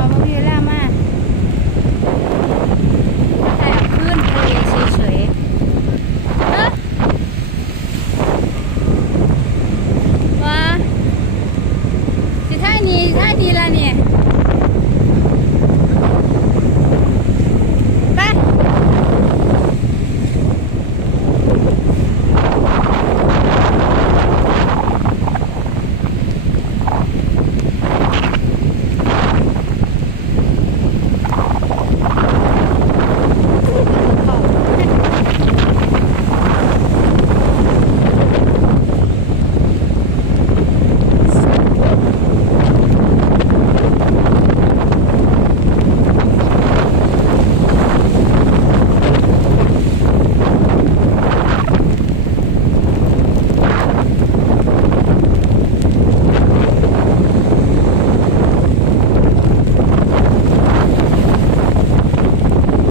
好不容易浪漫